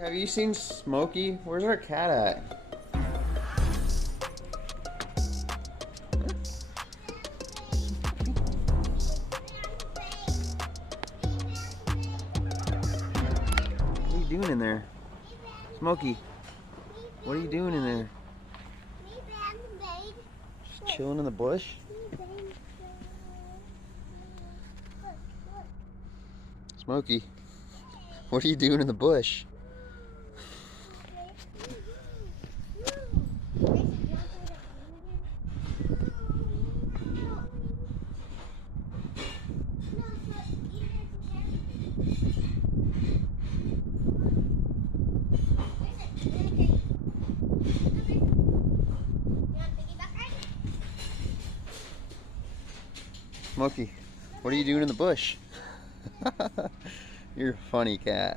Have you seen Smokey? Where's our cat at? What are you doing in there? Smokey, what are you doing in there? Just chilling in the bush? Smokey, what are you doing in the bush? Smokey, what are you doing in the bush? You're a funny cat.